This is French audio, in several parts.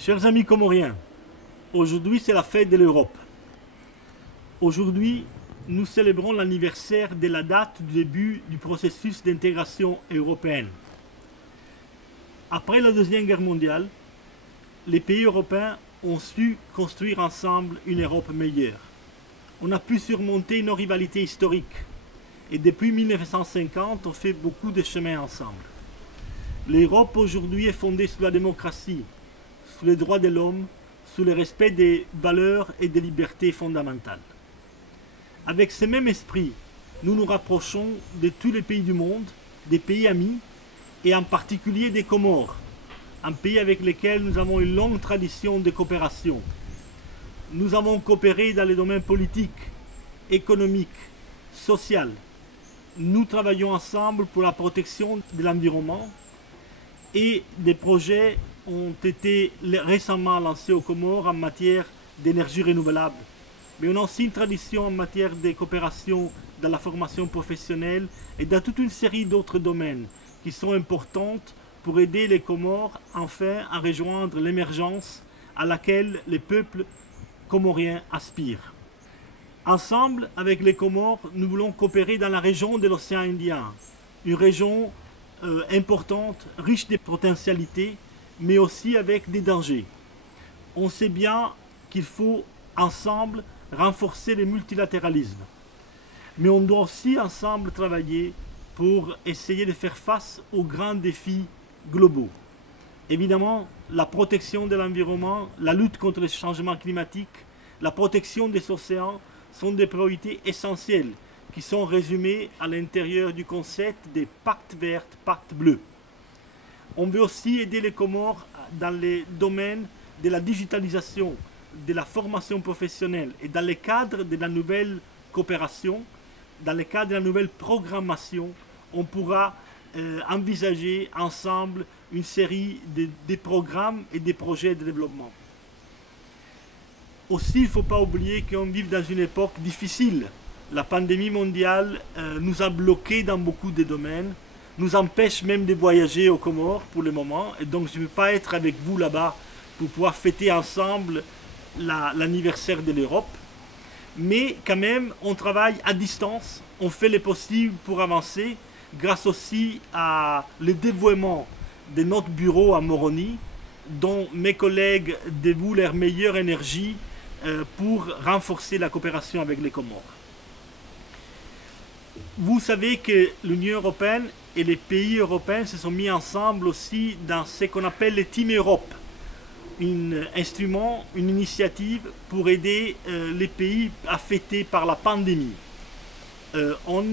Chers amis comoriens, aujourd'hui c'est la fête de l'Europe. Aujourd'hui, nous célébrons l'anniversaire de la date du début du processus d'intégration européenne. Après la Deuxième Guerre mondiale, les pays européens ont su construire ensemble une Europe meilleure. On a pu surmonter nos rivalités historiques et depuis 1950, on fait beaucoup de chemin ensemble. L'Europe aujourd'hui est fondée sur la démocratie, sur les droits de l'homme, sur le respect des valeurs et des libertés fondamentales. Avec ce même esprit, nous nous rapprochons de tous les pays du monde, des pays amis, et en particulier des Comores, un pays avec lequel nous avons une longue tradition de coopération. Nous avons coopéré dans les domaines politiques, économiques, sociaux. Nous travaillons ensemble pour la protection de l'environnement et des projets ont été récemment lancés aux Comores en matière d'énergie renouvelable. Mais on a aussi une tradition en matière de coopération dans la formation professionnelle et dans toute une série d'autres domaines qui sont importantes pour aider les Comores enfin à rejoindre l'émergence à laquelle les peuples comoriens aspirent. Ensemble, avec les Comores, nous voulons coopérer dans la région de l'océan Indien, une région importante, riche de potentialités, mais aussi avec des dangers. On sait bien qu'il faut ensemble renforcer le multilatéralisme, mais on doit aussi ensemble travailler pour essayer de faire face aux grands défis globaux. Évidemment, la protection de l'environnement, la lutte contre le changement climatique, la protection des océans sont des priorités essentielles qui sont résumées à l'intérieur du concept des pactes verts, pactes bleus. On veut aussi aider les Comores dans les domaines de la digitalisation, de la formation professionnelle et dans le cadre de la nouvelle coopération, dans le cadre de la nouvelle programmation, on pourra envisager ensemble une série de programmes et de projets de développement. Aussi, il ne faut pas oublier qu'on vit dans une époque difficile. La pandémie mondiale nous a bloqués dans beaucoup de domaines, nous empêche même de voyager aux Comores pour le moment, et donc je ne peux pas être avec vous là-bas pour pouvoir fêter ensemble l'anniversaire de l'Europe. Mais quand même, on travaille à distance, on fait le possible pour avancer, grâce aussi à le dévouement de notre bureau à Moroni, dont mes collègues dévouent leur meilleure énergie pour renforcer la coopération avec les Comores. Vous savez que l'Union européenne et les pays européens se sont mis ensemble aussi dans ce qu'on appelle le Team Europe, un instrument, une initiative pour aider les pays affectés par la pandémie. On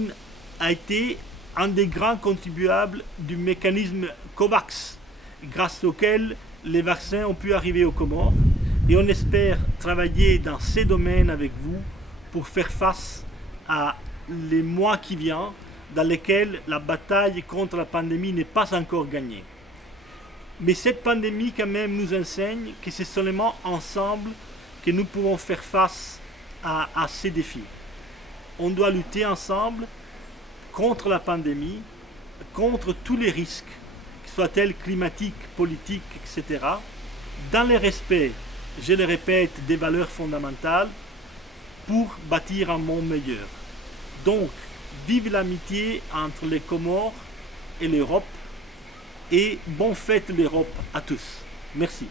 a été un des grands contribuables du mécanisme COVAX, grâce auquel les vaccins ont pu arriver aux Comores. Et on espère travailler dans ces domaines avec vous pour faire face à les mois qui viennent, dans lesquels la bataille contre la pandémie n'est pas encore gagnée. Mais cette pandémie quand même nous enseigne que c'est seulement ensemble que nous pouvons faire face à ces défis. On doit lutter ensemble contre la pandémie, contre tous les risques, soient-elles climatiques, politiques, etc., dans le respect, je le répète, des valeurs fondamentales pour bâtir un monde meilleur. Donc, vive l'amitié entre les Comores et l'Europe et bonne fête l'Europe à tous. Merci.